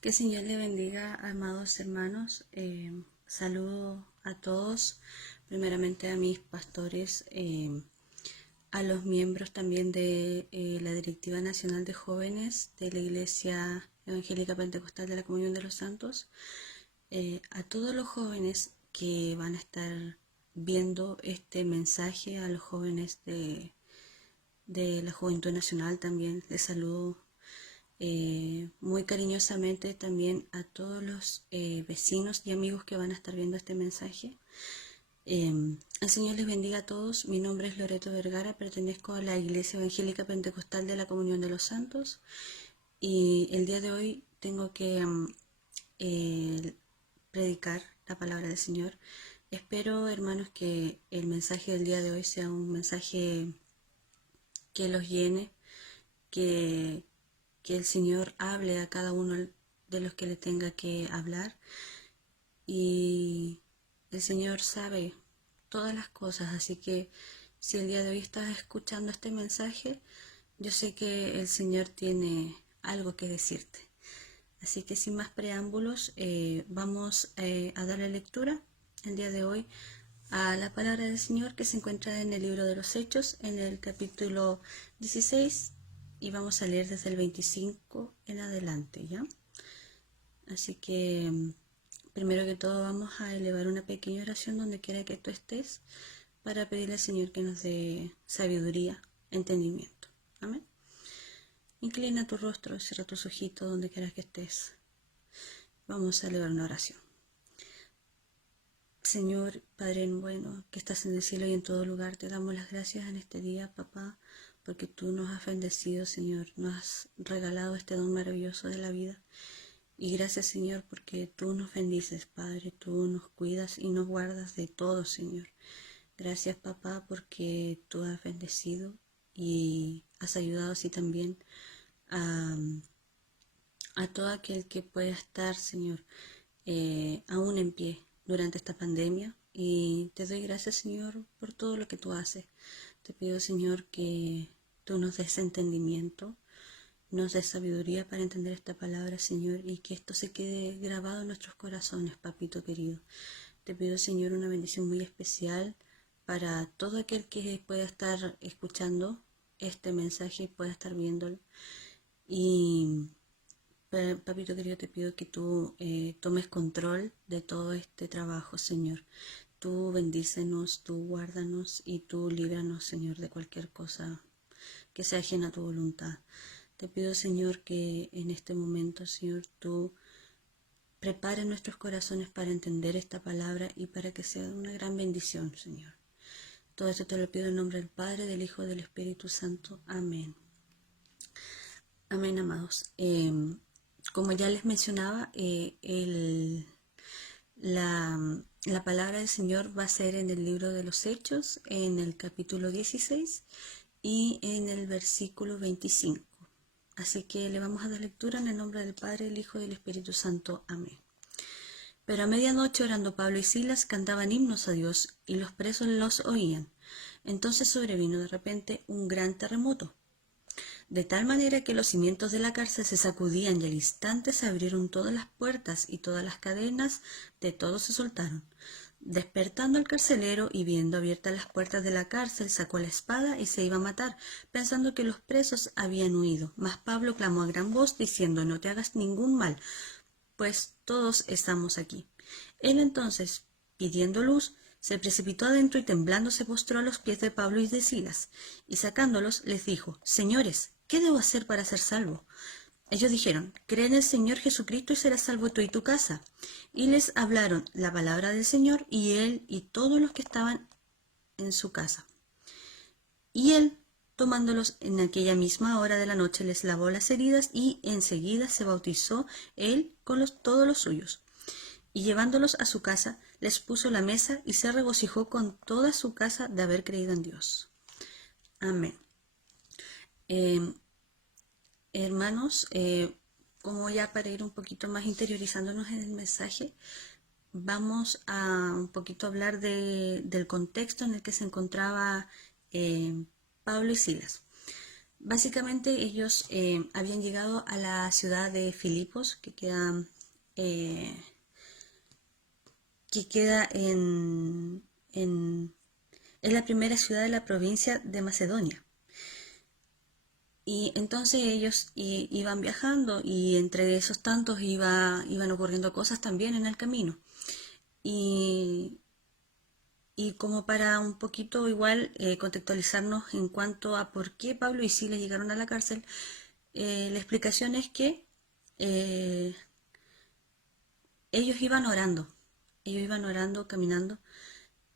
Que el Señor le bendiga, amados hermanos. Saludo a todos, primeramente a mis pastores, a los miembros también de la Directiva Nacional de Jóvenes de la Iglesia Evangélica Pentecostal de la Comunión de los Santos, a todos los jóvenes que van a estar viendo este mensaje, a los jóvenes de la Juventud Nacional también les saludo muy cariñosamente también a todos los vecinos y amigos que van a estar viendo este mensaje. El Señor les bendiga a todos. Mi nombre es Loreto Vergara, pertenezco a la Iglesia Evangélica Pentecostal de la Comunión de los Santos y el día de hoy tengo que predicar la palabra del Señor. Espero, hermanos, que el mensaje del día de hoy sea un mensaje que los llene, que el Señor hable a cada uno de los que le tenga que hablar. Y el Señor sabe todas las cosas, así que si el día de hoy estás escuchando este mensaje, yo sé que el Señor tiene algo que decirte. Así que sin más preámbulos, vamos a darle lectura el día de hoy a la palabra del Señor que se encuentra en el libro de los Hechos, en el capítulo 16, y vamos a leer desde el 25 en adelante, ¿ya? Así que primero que todo vamos a elevar una pequeña oración donde quiera que tú estés para pedirle al Señor que nos dé sabiduría, entendimiento. Amén. Inclina tu rostro, cierra tus ojitos donde quiera que estés. Vamos a elevar una oración. Señor, Padre bueno, que estás en el cielo y en todo lugar, te damos las gracias en este día, papá, porque tú nos has bendecido, Señor, nos has regalado este don maravilloso de la vida. Y gracias, Señor, porque tú nos bendices, Padre, tú nos cuidas y nos guardas de todo, Señor. Gracias, papá, porque tú has bendecido y has ayudado así también a todo aquel que pueda estar, Señor, aún en pie durante esta pandemia. Y te doy gracias, Señor, por todo lo que tú haces. Te pido, Señor, que tú nos des entendimiento, nos des sabiduría para entender esta palabra, Señor, y que esto se quede grabado en nuestros corazones, papito querido. Te pido, Señor, una bendición muy especial para todo aquel que pueda estar escuchando este mensaje y pueda estar viéndolo. Y papito querido, te pido que tú tomes control de todo este trabajo, Señor. Tú bendícenos, tú guárdanos y tú líbranos, Señor, de cualquier cosa que sea ajena a tu voluntad. Te pido, Señor, que en este momento, Señor, tú prepares nuestros corazones para entender esta palabra y para que sea una gran bendición, Señor. Todo esto te lo pido en nombre del Padre, del Hijo y del Espíritu Santo. Amén. Amén, amados. Como ya les mencionaba, la palabra del Señor va a ser en el libro de los Hechos, en el capítulo 16 y en el versículo 25. Así que le vamos a dar lectura en el nombre del Padre, del Hijo y del Espíritu Santo. Amén. Pero a medianoche, orando Pablo y Silas, cantaban himnos a Dios, y los presos los oían. Entonces sobrevino de repente un gran terremoto, de tal manera que los cimientos de la cárcel se sacudían y al instante se abrieron todas las puertas y todas las cadenas de todos se soltaron. Despertando el carcelero y viendo abiertas las puertas de la cárcel, sacó la espada y se iba a matar, pensando que los presos habían huido. Mas Pablo clamó a gran voz, diciendo: no te hagas ningún mal, pues todos estamos aquí. Él entonces, pidiendo luz, se precipitó adentro y temblando se postró a los pies de Pablo y de Silas, y sacándolos les dijo: Señores, ¿qué debo hacer para ser salvo? Ellos dijeron: cree en el Señor Jesucristo y serás salvo tú y tu casa. Y les hablaron la palabra del Señor, y él y todos los que estaban en su casa. Y él, tomándolos en aquella misma hora de la noche, les lavó las heridas, y enseguida se bautizó él con todos los suyos. Y llevándolos a su casa, les puso la mesa y se regocijó con toda su casa de haber creído en Dios. Amén. Hermanos, como ya para ir un poquito más interiorizándonos en el mensaje, vamos a un poquito hablar del contexto en el que se encontraba Pablo y Silas. Básicamente ellos habían llegado a la ciudad de Filipos, eh, que queda es la primera ciudad de la provincia de Macedonia. Y entonces ellos iban viajando y entre esos tantos iban ocurriendo cosas también en el camino. Y, y como para un poquito igual contextualizarnos en cuanto a por qué Pablo y Silas llegaron a la cárcel, la explicación es que eh, ellos iban orando, caminando,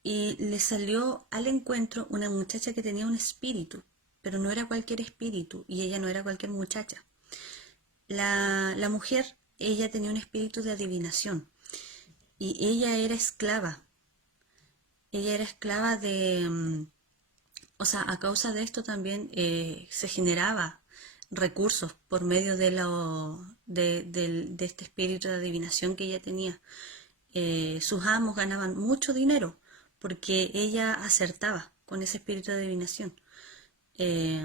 y les salió al encuentro una muchacha que tenía un espíritu, pero no era cualquier espíritu y ella no era cualquier muchacha. La mujer, ella tenía un espíritu de adivinación y ella era esclava o sea, a causa de esto también se generaba recursos por medio de este espíritu de adivinación que ella tenía. Sus amos ganaban mucho dinero porque ella acertaba con ese espíritu de adivinación. Eh,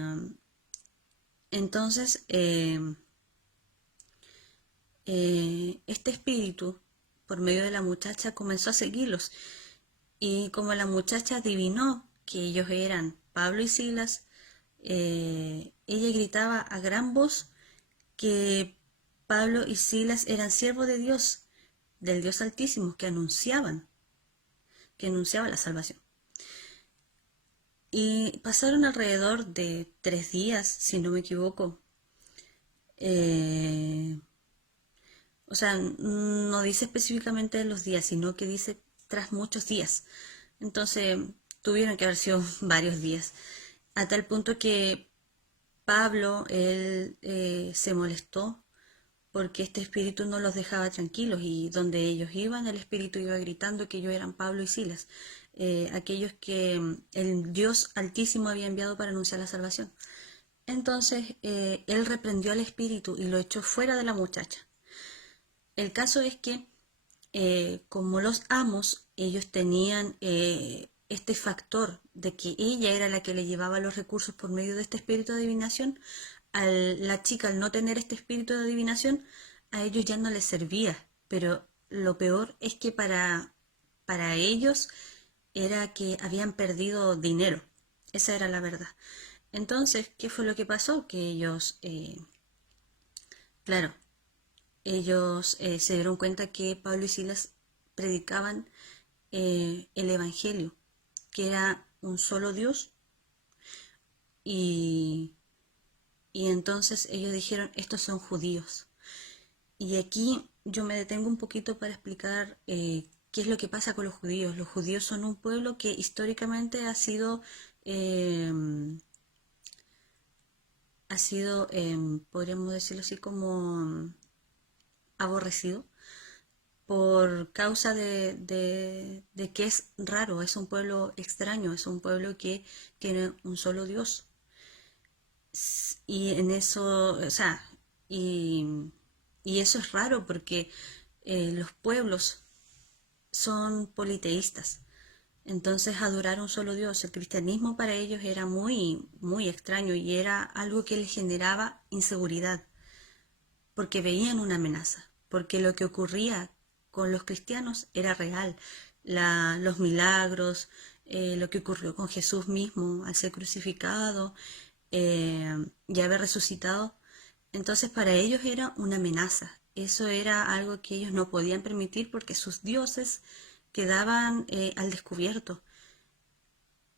entonces, este espíritu, por medio de la muchacha, comenzó a seguirlos. Y como la muchacha adivinó que ellos eran Pablo y Silas, ella gritaba a gran voz que Pablo y Silas eran siervos de Dios, del Dios Altísimo, que anunciaba la salvación. Y pasaron alrededor de 3 días, si no me equivoco. Eh, o sea, no dice específicamente los días, sino que dice tras muchos días. Entonces, tuvieron que haber sido varios días. A tal punto que Pablo, él se molestó porque este espíritu no los dejaba tranquilos y donde ellos iban, el espíritu iba gritando que ellos eran Pablo y Silas, aquellos que el Dios Altísimo había enviado para anunciar la salvación. Entonces él reprendió al espíritu y lo echó fuera de la muchacha. El caso es que como los amos, ellos tenían este factor de que ella era la que le llevaba los recursos por medio de este espíritu de adivinación. La chica, al no tener este espíritu de adivinación, a ellos ya no les servía. Pero lo peor es que para ellos era que habían perdido dinero. Esa era la verdad. Entonces, ¿qué fue lo que pasó? Que ellos, claro, ellos se dieron cuenta que Pablo y Silas predicaban el Evangelio, que era un solo Dios, y, y entonces ellos dijeron, estos son judíos. Y aquí yo me detengo un poquito para explicar qué es lo que pasa con los judíos. Los judíos son un pueblo que históricamente eh, podríamos decirlo así, como aborrecido por causa de que es raro, es un pueblo extraño, es un pueblo que tiene un solo Dios. Y en eso, o sea, y eso es raro porque los pueblos son politeístas. Entonces adorar a un solo Dios, el cristianismo para ellos era muy, muy extraño y era algo que les generaba inseguridad, porque veían una amenaza, porque lo que ocurría con los cristianos era real. Los milagros, lo que ocurrió con Jesús mismo al ser crucificado y haber resucitado. Entonces para ellos era una amenaza. Eso era algo que ellos no podían permitir porque sus dioses quedaban al descubierto.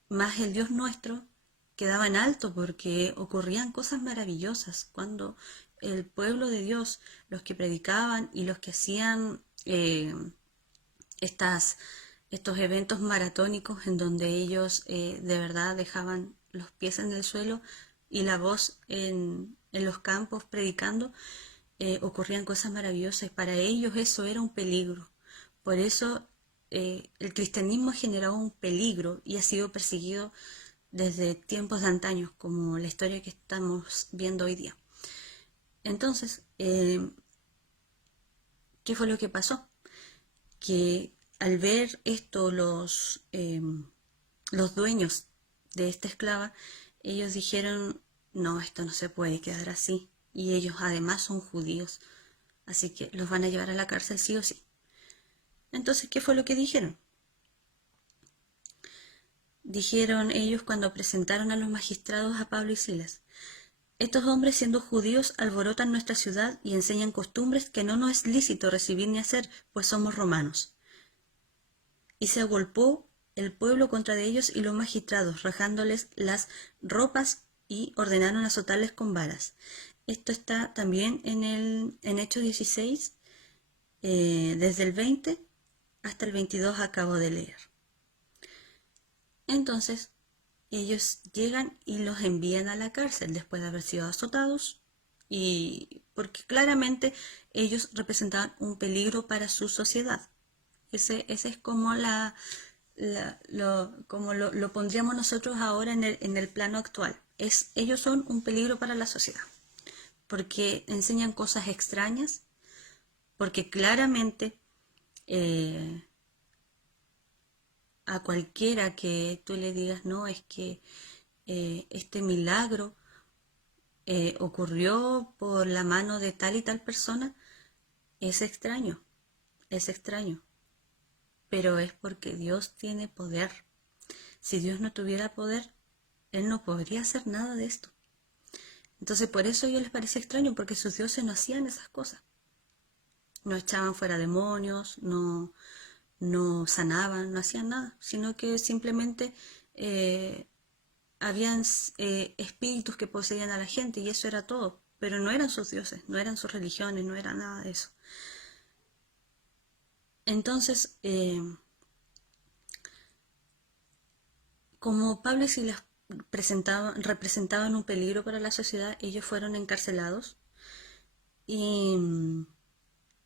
Más el Dios nuestro quedaba en alto porque ocurrían cosas maravillosas cuando el pueblo de Dios, los que predicaban y los que hacían estas, estos eventos maratónicos en donde ellos de verdad dejaban los pies en el suelo y la voz en los campos predicando, ocurrían cosas maravillosas y para ellos eso era un peligro. Por eso el cristianismo ha generado un peligro y ha sido perseguido desde tiempos de antaño, como la historia que estamos viendo hoy día. Entonces, ¿qué fue lo que pasó? Que al ver esto los dueños de esta esclava, ellos dijeron, no, esto no se puede quedar así. Y ellos además son judíos, así que los van a llevar a la cárcel sí o sí. Entonces, ¿qué fue lo que dijeron? Dijeron ellos cuando presentaron a los magistrados a Pablo y Silas: estos hombres, siendo judíos, alborotan nuestra ciudad y enseñan costumbres que no nos es lícito recibir ni hacer, pues somos romanos. Y se agolpó el pueblo contra de ellos y los magistrados, rajándoles las ropas, y ordenaron azotarles con varas. Esto está también en Hechos 16, desde el 20 hasta el 22 acabo de leer. Entonces, ellos llegan y los envían a la cárcel después de haber sido azotados, y porque claramente ellos representaban un peligro para su sociedad. Ese es como lo pondríamos nosotros ahora en el plano actual. Ellos son un peligro para la sociedad, porque enseñan cosas extrañas, porque claramente a cualquiera que tú le digas, no, es que este milagro ocurrió por la mano de tal y tal persona, es extraño, es extraño. Pero es porque Dios tiene poder. Si Dios no tuviera poder, Él no podría hacer nada de esto. Entonces por eso a ellos les parece extraño, porque sus dioses no hacían esas cosas. No echaban fuera demonios, no sanaban, no hacían nada, sino que simplemente habían espíritus que poseían a la gente, y eso era todo. Pero no eran sus dioses, no eran sus religiones, no era nada de eso. Entonces, como Pablo y Silas representaban un peligro para la sociedad, ellos fueron encarcelados, y,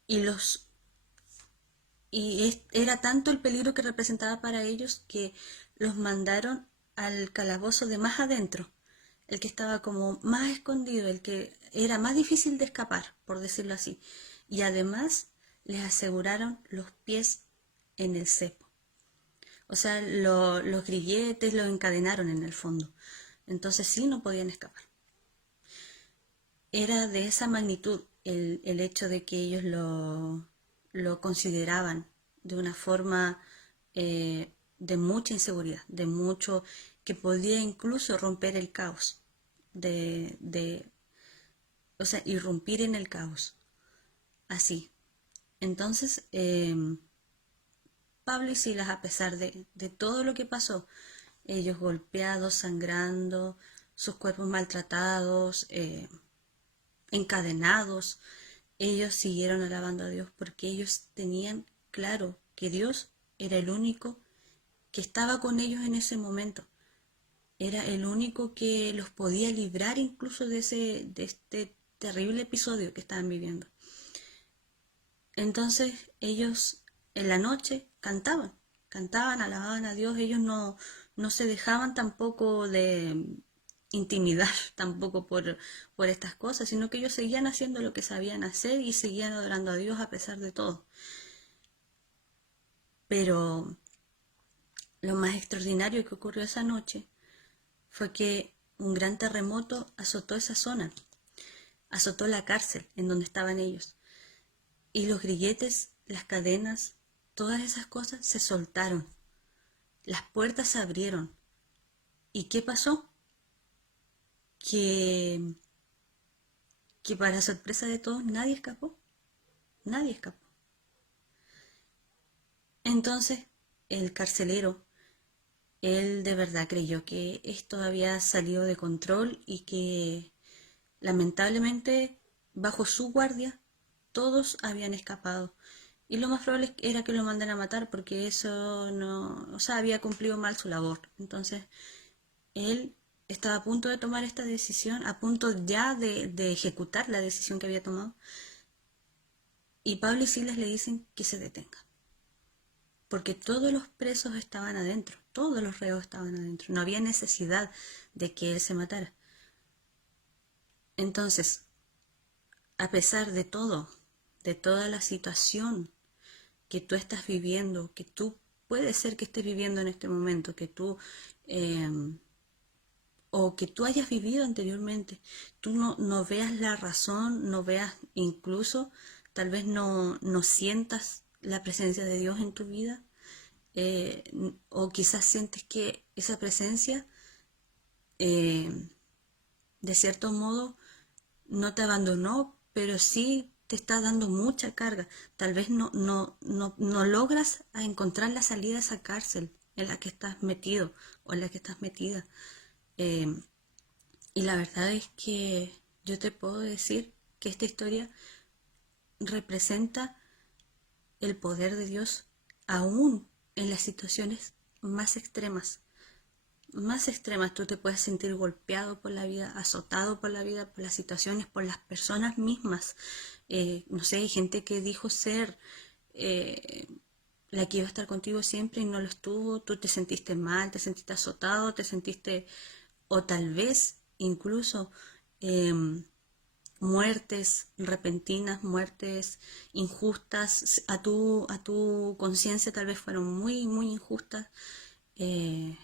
y los era tanto el peligro que representaba para ellos que los mandaron al calabozo de más adentro, el que estaba como más escondido, el que era más difícil de escapar, por decirlo así. Y además les aseguraron los pies en el cepo. O sea, los grilletes los encadenaron en el fondo. Entonces sí, no podían escapar. Era de esa magnitud el hecho de que ellos lo consideraban de una forma de mucha inseguridad, de mucho, que podía incluso romper el caos, o sea, irrumpir en el caos, así. Entonces, Pablo y Silas, a pesar de todo lo que pasó, ellos golpeados, sangrando, sus cuerpos maltratados, encadenados, ellos siguieron alabando a Dios, porque ellos tenían claro que Dios era el único que estaba con ellos en ese momento. Era el único que los podía librar incluso de este terrible episodio que estaban viviendo. Entonces ellos en la noche cantaban, alababan a Dios. Ellos no se dejaban tampoco de intimidar tampoco por estas cosas, sino que ellos seguían haciendo lo que sabían hacer y seguían adorando a Dios a pesar de todo. Pero lo más extraordinario que ocurrió esa noche fue que un gran terremoto azotó esa zona, azotó la cárcel en donde estaban ellos. Y los grilletes, las cadenas, todas esas cosas se soltaron. Las puertas se abrieron. ¿Y qué pasó? Que, que para sorpresa de todos nadie escapó. Nadie escapó. Entonces el carcelero, él de verdad creyó que esto había salido de control y que lamentablemente bajo su guardia todos habían escapado. Y lo más probable era que lo manden a matar, porque eso no, o sea, había cumplido mal su labor. Entonces, él estaba a punto de tomar esta decisión, a punto ya de ejecutar la decisión que había tomado. Y Pablo y Silas le dicen que se detenga, porque todos los presos estaban adentro, todos los reos estaban adentro. No había necesidad de que él se matara. Entonces, a pesar de todo, de toda la situación que tú estás viviendo, que tú puede ser que estés viviendo en este momento, que tú o que tú hayas vivido anteriormente, tú no veas la razón, no veas incluso, tal vez no sientas la presencia de Dios en tu vida, o quizás sientes que esa presencia, eh, de cierto modo, no te abandonó, pero sí te está dando mucha carga. Tal vez no logras a encontrar la salida de esa cárcel en la que estás metido o en la que estás metida. Eh, y la verdad es que yo te puedo decir que esta historia representa el poder de Dios aún en las situaciones más extremas. Más extremas, tú te puedes sentir golpeado por la vida, azotado por la vida, por las situaciones, por las personas mismas. No sé, hay gente que dijo ser eh, la que iba a estar contigo siempre y no lo estuvo. Tú te sentiste mal, te sentiste azotado, te sentiste, o tal vez incluso muertes repentinas, muertes injustas, a tu conciencia tal vez fueron muy, muy injustas. Eh,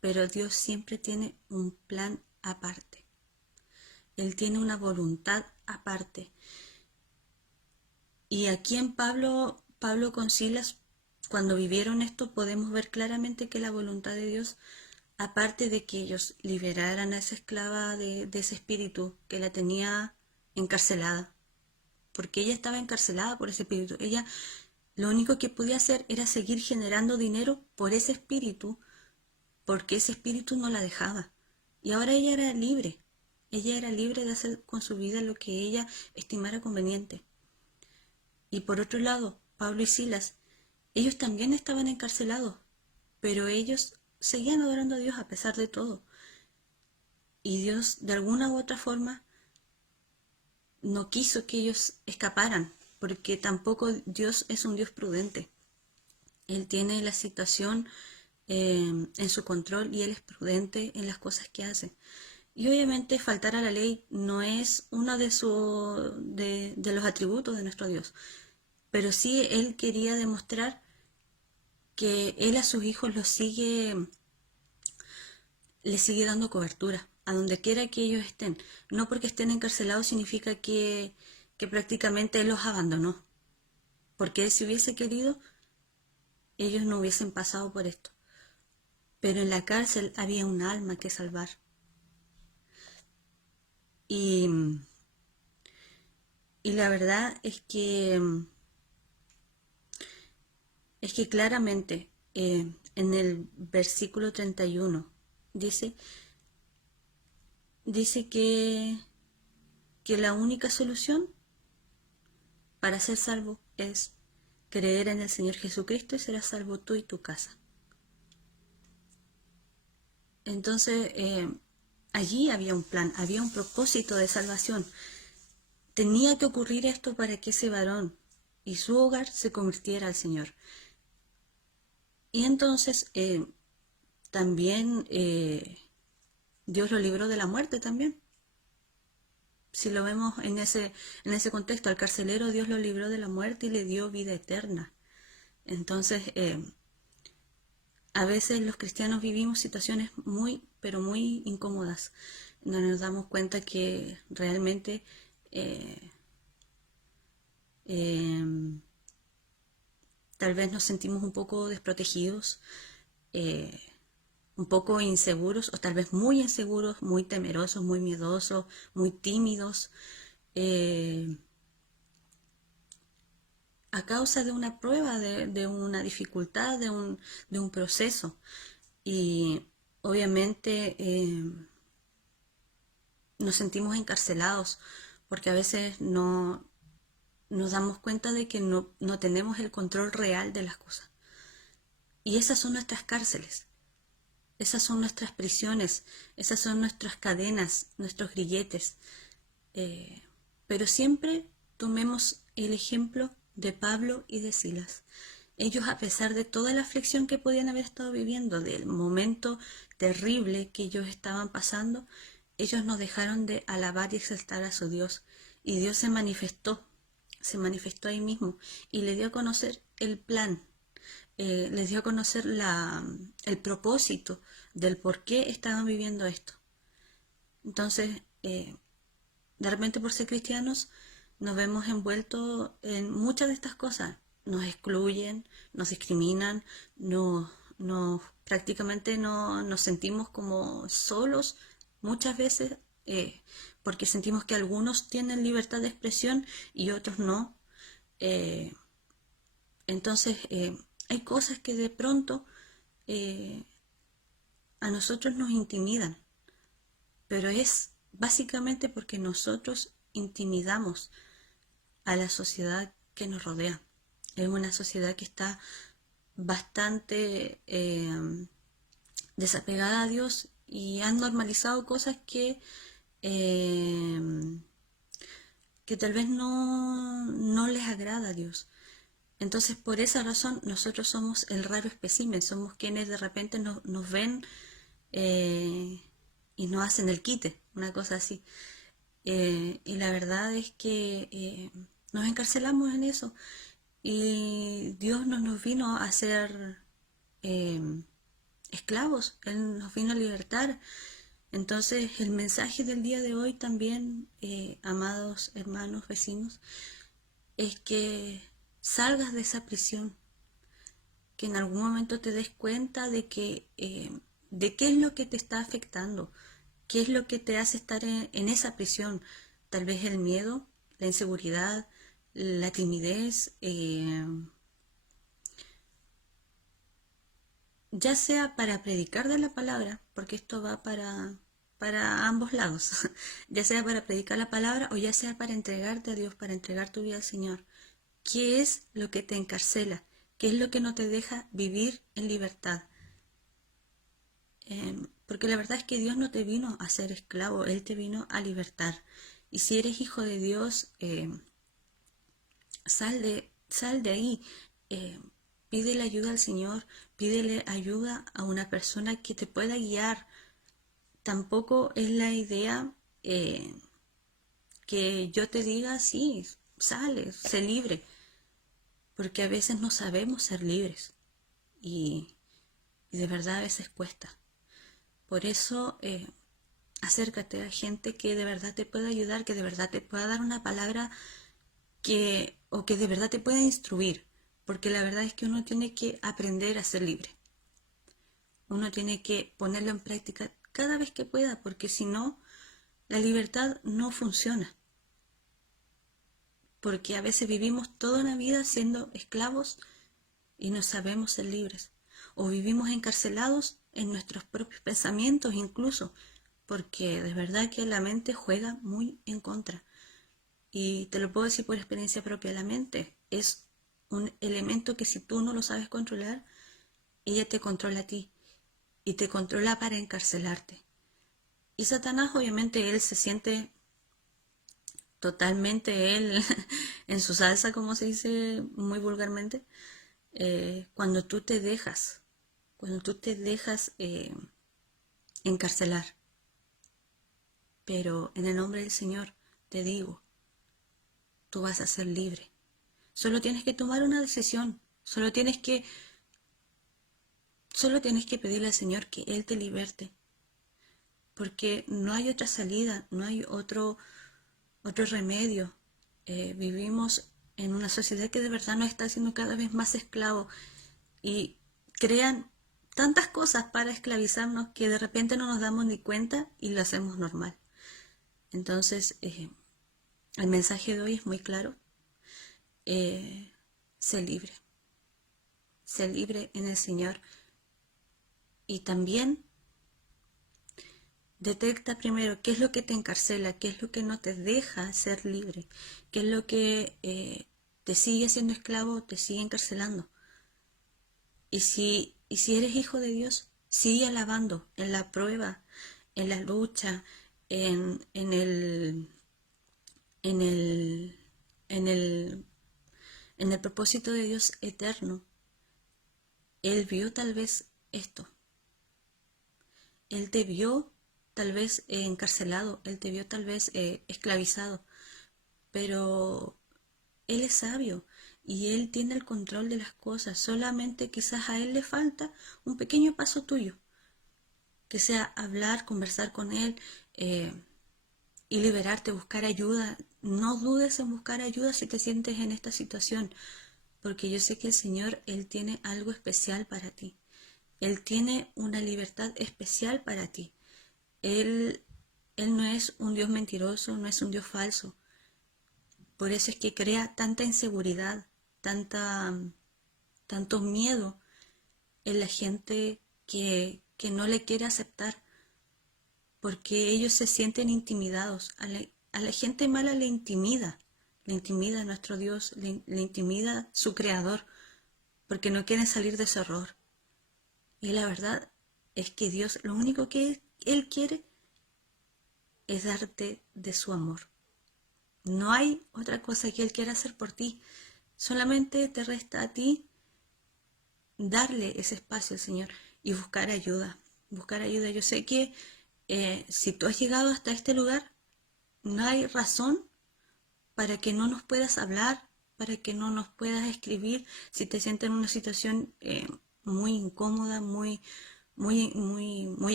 pero Dios siempre tiene un plan aparte. Él tiene una voluntad aparte. Y aquí en Pablo con Silas, cuando vivieron esto, podemos ver claramente que la voluntad de Dios, aparte de que ellos liberaran a esa esclava de ese espíritu que la tenía encarcelada, porque ella estaba encarcelada por ese espíritu. Ella lo único que podía hacer era seguir generando dinero por ese espíritu, porque ese espíritu no la dejaba. Y ahora ella era libre. Ella era libre de hacer con su vida lo que ella estimara conveniente. Y por otro lado, Pablo y Silas, ellos también estaban encarcelados, pero ellos seguían adorando a Dios a pesar de todo. Y Dios, de alguna u otra forma, no quiso que ellos escaparan, porque tampoco Dios es un Dios prudente. Él tiene la situación en su control y Él es prudente en las cosas que hace. Y obviamente faltar a la ley no es uno de los atributos de nuestro Dios, pero sí Él quería demostrar que Él a sus hijos les sigue dando cobertura, a donde quiera que ellos estén. No porque estén encarcelados significa que prácticamente Él los abandonó, porque Él si hubiese querido, ellos no hubiesen pasado por esto. Pero en la cárcel había un alma que salvar. Y, y la verdad es que claramente en el versículo 31 dice, dice que la única solución para ser salvo es creer en el Señor Jesucristo y serás salvo tú y tu casa. Entonces, allí había un plan, había un propósito de salvación. Tenía que ocurrir esto para que ese varón y su hogar se convirtiera al Señor. Y entonces también Dios lo libró de la muerte también. Si lo vemos en ese contexto, al carcelero Dios lo libró de la muerte y le dio vida eterna. Entonces, a veces los cristianos vivimos situaciones muy, pero muy incómodas. No nos damos cuenta que realmente eh, tal vez nos sentimos un poco desprotegidos, eh, un poco inseguros, o tal vez muy inseguros, muy temerosos, muy miedosos, muy tímidos, eh, a causa de una prueba, de una dificultad, de un proceso. Y obviamente nos sentimos encarcelados porque a veces no nos damos cuenta de que no tenemos el control real de las cosas. Y esas son nuestras cárceles, esas son nuestras prisiones, esas son nuestras cadenas, nuestros grilletes. Pero siempre tomemos el ejemplo de Pablo y de Silas. Ellos, a pesar de toda la aflicción que podían haber estado viviendo, del momento terrible que ellos estaban pasando, ellos no dejaron de alabar y exaltar a su Dios. Y Dios se manifestó ahí mismo y le dio a conocer el plan les dio a conocer el propósito del por qué estaban viviendo esto. Entonces, de repente por ser cristianos nos vemos envueltos en muchas de estas cosas. Nos excluyen, nos discriminan, prácticamente nos sentimos como solos muchas veces, porque sentimos que algunos tienen libertad de expresión y otros no. Eh, entonces, hay cosas que de pronto eh, a nosotros nos intimidan, pero es básicamente porque nosotros intimidamos a la sociedad que nos rodea. Es una sociedad que está bastante desapegada a Dios y han normalizado cosas eh, que tal vez no les agrada a Dios. Entonces, por esa razón, nosotros somos el raro espécimen, somos quienes de repente nos ven eh, y nos hacen el quite, una cosa así. Y la verdad es que nos encarcelamos en eso. Y Dios no nos vino a hacer eh, esclavos, Él nos vino a libertar. Entonces el mensaje del día de hoy también, amados hermanos, vecinos, es que salgas de esa prisión, que en algún momento te des cuenta de qué es lo que te está afectando, qué es lo que te hace estar en esa prisión. Tal vez el miedo, la inseguridad, la timidez, ya sea para predicar de la palabra, porque esto va para ambos lados, ya sea para predicar la palabra o ya sea para entregarte a Dios, para entregar tu vida al Señor. ¿Qué es lo que te encarcela? ¿Qué es lo que no te deja vivir en libertad? Porque la verdad es que Dios no te vino a ser esclavo, Él te vino a libertar. Y si eres hijo de Dios, sal de ahí. Eh, Pídele ayuda al Señor, pídele ayuda a una persona que te pueda guiar. Tampoco es la idea que yo te diga, sí, sale, sé libre, porque a veces no sabemos ser libres y de verdad a veces cuesta. Por eso acércate a gente que de verdad te pueda ayudar, que de verdad te pueda dar una palabra o que de verdad te pueda instruir, porque la verdad es que uno tiene que aprender a ser libre. Uno tiene que ponerlo en práctica cada vez que pueda, porque si no, la libertad no funciona. Porque a veces vivimos toda una vida siendo esclavos y no sabemos ser libres. O vivimos encarcelados en nuestros propios pensamientos incluso, porque de verdad que la mente juega muy en contra. Y te lo puedo decir por experiencia propia, la mente es un elemento que si tú no lo sabes controlar, ella te controla a ti y te controla para encarcelarte. Y Satanás obviamente él se siente totalmente él en su salsa, como se dice muy vulgarmente, cuando tú te dejas encarcelar. Pero en el nombre del Señor te digo, tú vas a ser libre. Solo tienes que tomar una decisión, solo tienes que pedirle al Señor que Él te liberte, porque no hay otra salida, no hay otro remedio. Vivimos en una sociedad que de verdad nos está haciendo cada vez más esclavos y crean tantas cosas para esclavizarnos que de repente no nos damos ni cuenta y lo hacemos normal. Entonces, el mensaje de hoy es muy claro. Sé libre en el Señor y también detecta primero qué es lo que te encarcela, qué es lo que no te deja ser libre, qué es lo que te sigue siendo esclavo, te sigue encarcelando. Y si eres hijo de Dios, sigue alabando en la prueba, en la lucha, en el, en el, en el propósito de Dios eterno. Él vio tal vez esto. Él te vio tal vez encarcelado, Él te vio tal vez esclavizado, pero Él es sabio y Él tiene el control de las cosas. Solamente quizás a Él le falta un pequeño paso tuyo, que sea hablar, conversar con Él y liberarte, buscar ayuda. No dudes en buscar ayuda si te sientes en esta situación, porque yo sé que el Señor, Él tiene algo especial para ti. Él tiene una libertad especial para ti. Él no es un Dios mentiroso, no es un Dios falso. Por eso es que crea tanta inseguridad, tanto miedo en la gente que no le quiere aceptar, porque ellos se sienten intimidados. A la gente mala le intimida a nuestro Dios, le intimida su Creador, porque no quieren salir de ese error. Y la verdad es que Dios, lo único que Él quiere es darte de su amor. No hay otra cosa que Él quiera hacer por ti. Solamente te resta a ti darle ese espacio al Señor y buscar ayuda. Buscar ayuda. Yo sé que si tú has llegado hasta este lugar, no hay razón para que no nos puedas hablar, para que no nos puedas escribir si te sientes en una situación muy incómoda, muy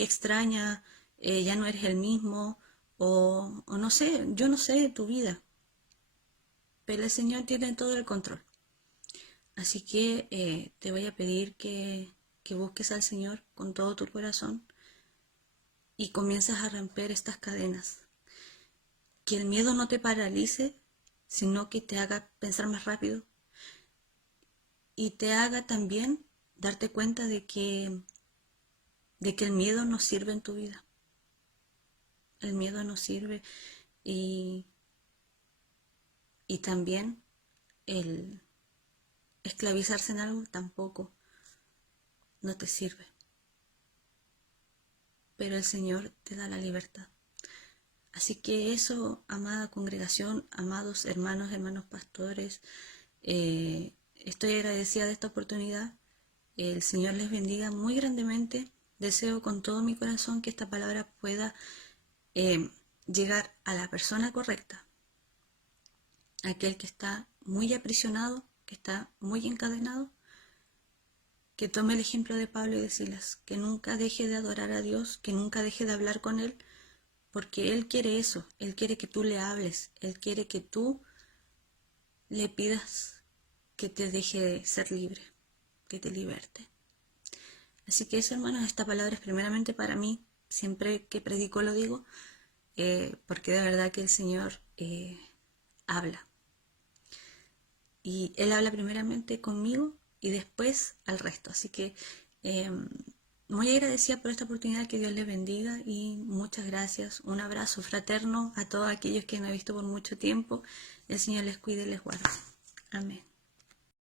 extraña, ya no eres el mismo, o no sé, yo no sé de tu vida, pero el Señor tiene todo el control. Así que te voy a pedir que busques al Señor con todo tu corazón y comienzas a romper estas cadenas. Que el miedo no te paralice, sino que te haga pensar más rápido y te haga también darte cuenta de que el miedo no sirve en tu vida. El miedo no sirve y también el esclavizarse en algo tampoco no te sirve. Pero el Señor te da la libertad. Así que eso, amada congregación, amados hermanos pastores, estoy agradecida de esta oportunidad. El Señor les bendiga muy grandemente. Deseo con todo mi corazón que esta palabra pueda llegar a la persona correcta, aquel que está muy aprisionado, que está muy encadenado, que tome el ejemplo de Pablo y de Silas, que nunca deje de adorar a Dios, que nunca deje de hablar con Él, porque Él quiere eso, Él quiere que tú le hables, Él quiere que tú le pidas que te deje ser libre, que te liberte. Así que eso, hermanos, esta palabra es primeramente para mí, siempre que predico lo digo, porque de verdad que el Señor habla. Y Él habla primeramente conmigo y después al resto. Así que muy agradecida por esta oportunidad, que Dios les bendiga y muchas gracias. Un abrazo fraterno a todos aquellos que me han visto por mucho tiempo. El Señor les cuide y les guarde. Amén.